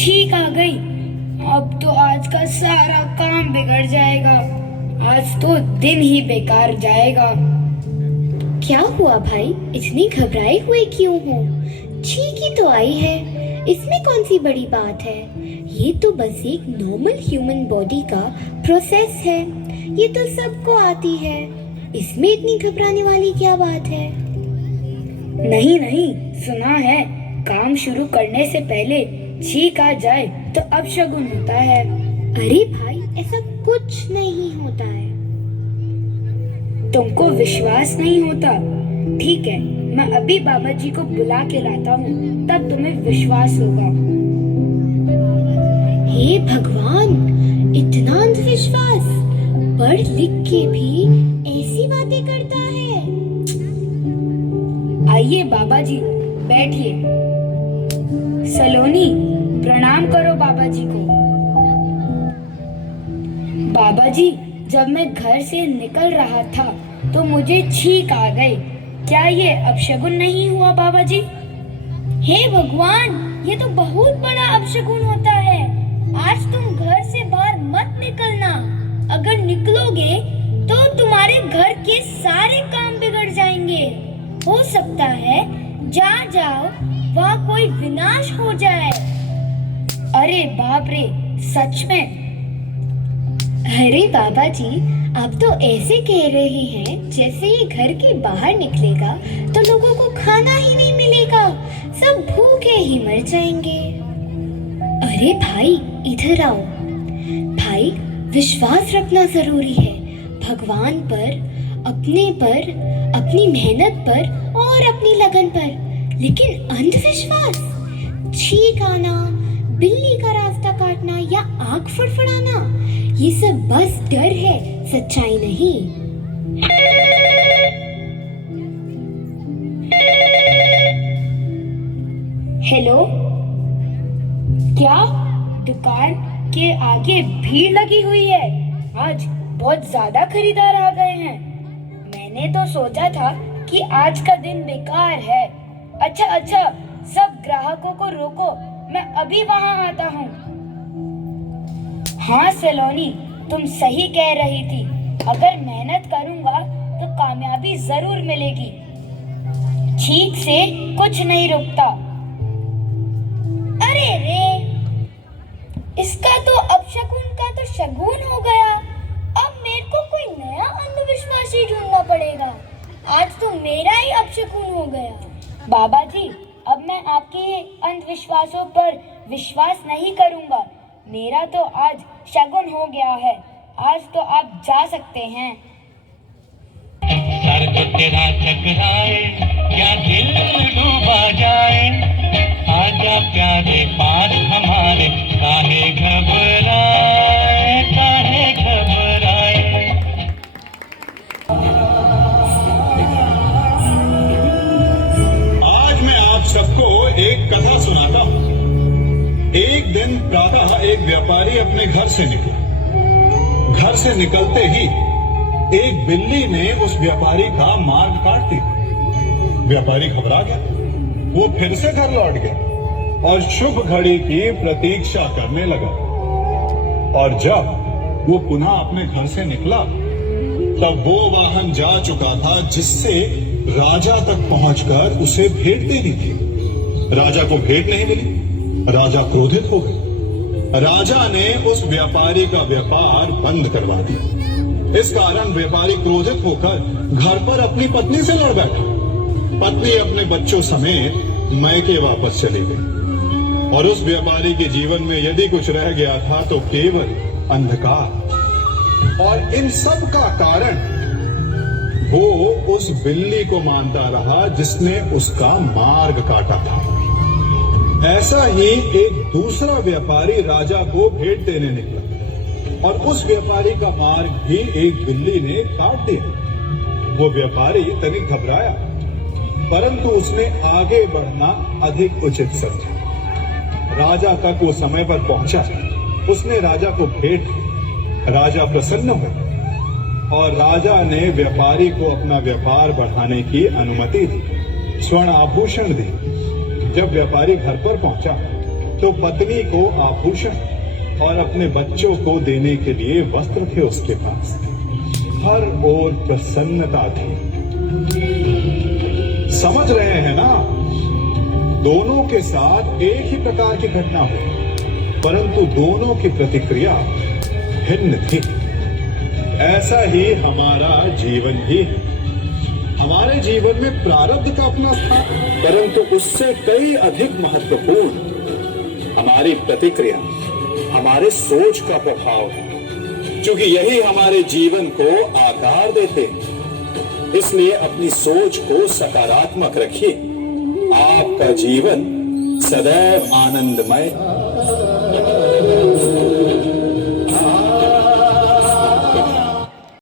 छींक आ गई। अब तो आज का सारा काम बिगड़ जाएगा। आज तो दिन ही बेकार जाएगा। क्या हुआ भाई, इतनी घबराए हुए क्यों हो? छींक ही तो आई है, इसमें कौन सी बड़ी बात है? ये तो बस एक नॉर्मल ह्यूमन बॉडी का प्रोसेस है, ये तो सबको आती है। इसमें इतनी घबराने वाली क्या बात है? नहीं नहीं, सुना है काम शुरू करने से पहले छींक आ जाए तो अपशगुन होता है। अरे भाई, ऐसा कुछ नहीं होता है। तुमको विश्वास नहीं होता? ठीक है, मैं अभी बाबा जी को बुला के लाता हूँ, तब तुम्हें विश्वास होगा। हे भगवान, इतना अंधविश्वास! पढ़ लिख के भी ऐसी बातें करता है। आइए बाबा जी, बैठिए। सलोनी, प्रणाम करो बाबा जी को। बाबा जी, जब मैं घर से निकल रहा था तो मुझे छींक आ गई। क्या ये अपशगुन नहीं हुआ बाबा जी? हे भगवान, ये तो बहुत बड़ा अपशगुन होता है। आज तुम घर से बाहर मत निकलना। अगर निकलोगे तो तुम्हारे घर के सारे काम बिगड़ जाएंगे। हो सकता है जहाँ जाओ वहाँ कोई विनाश हो जाए। अरे बाप रे, सच में? अरे बाबा जी, आप तो ऐसे कह रहे हैं जैसे ये घर के बाहर निकलेगा तो लोगों को खाना ही नहीं मिलेगा, सब भूखे ही मर जाएंगे। अरे भाई, इधर आओ। भाई, विश्वास रखना जरूरी है भगवान पर, अपने पर, अपनी मेहनत पर और अपनी लगन पर। लेकिन अंधविश्वास, छींक आना, बिल्ली का रास्ता काटना या आग फड़फड़ाना, ये सब बस डर है, सच्चाई नहीं। हेलो, क्या दुकान के आगे भीड़ लगी हुई है? आज बहुत ज्यादा खरीदार आ गए हैं। मैंने तो सोचा था कि आज का दिन बेकार है। अच्छा, सब ग्राहकों को रोको, मैं अभी वहां आता हूँ। हाँ सलोनी, तुम सही कह रही थी। अगर मेहनत करूंगा तो कामयाबी जरूर मिलेगी। छींक से कुछ नहीं रुकता। अरे रे, इसका तो अपशगुन का तो शगुन हो गया। अब मेरे को कोई नया अंधविश्वासी ढूंढना पड़ेगा। आज तो मेरा ही अपशगुन हो गया। बाबा जी, अब मैं आपके अंधविश्वासों पर विश्वास नहीं करूंगा। मेरा तो आज शगुन हो गया है। आज तो आप जा सकते हैं। सर तो तेरा टकराए, क्या दिल डूबा जाए। आजा प्यारे पास हमारे, काहे घबराए, काहे घबराए। आज मैं आप सबको एक कथा सुनाता हूँ। एक दिन प्रातः एक व्यापारी अपने घर से निकला। घर से निकलते ही एक बिल्ली ने उस व्यापारी का मार्ग काट दिया। व्यापारी घबरा गया, वो फिर से घर लौट गया और शुभ घड़ी की प्रतीक्षा करने लगा। और जब वो पुनः अपने घर से निकला तब वो वाहन जा चुका था जिससे राजा तक पहुंचकर उसे भेंट देनी थी। राजा को भेंट नहीं मिली। राजा क्रोधित हो गए। राजा ने उस व्यापारी का व्यापार बंद करवा दिया। इस कारण व्यापारी क्रोधित होकर घर पर अपनी पत्नी से लड़ बैठा। पत्नी अपने बच्चों समेत मैके वापस चली गई और उस व्यापारी के जीवन में यदि कुछ रह गया था तो केवल अंधकार। और इन सब का कारण वो उस बिल्ली को मानता रहा जिसने उसका मार्ग काटा था। ऐसा ही एक दूसरा व्यापारी राजा को भेंट देने निकला और उस व्यापारी का मार्ग भी एक बिल्ली ने काट दिया। वो व्यापारी तनिक घबराया, परंतु उसने आगे बढ़ना अधिक उचित समझा। राजा तक वो समय पर पहुंचा। उसने राजा को भेंट दी। राजा प्रसन्न हुआ और राजा ने व्यापारी को अपना व्यापार बढ़ाने की अनुमति दी, स्वर्ण आभूषण दी। जब व्यापारी घर पर पहुंचा तो पत्नी को आभूषण और अपने बच्चों को देने के लिए वस्त्र थे उसके पास। हर ओर प्रसन्नता थी। समझ रहे हैं ना, दोनों के साथ एक ही प्रकार की घटना हुई, परंतु दोनों की प्रतिक्रिया भिन्न थी। ऐसा ही हमारा जीवन भी है। हमारे जीवन में प्रारब्ध का अपना स्थान, परंतु उससे कई अधिक महत्वपूर्ण हमारी प्रतिक्रिया, हमारे सोच का प्रभाव है, क्योंकि यही हमारे जीवन को आकार देते हैं। इसलिए अपनी सोच को सकारात्मक रखिए। आपका जीवन सदैव आनंदमय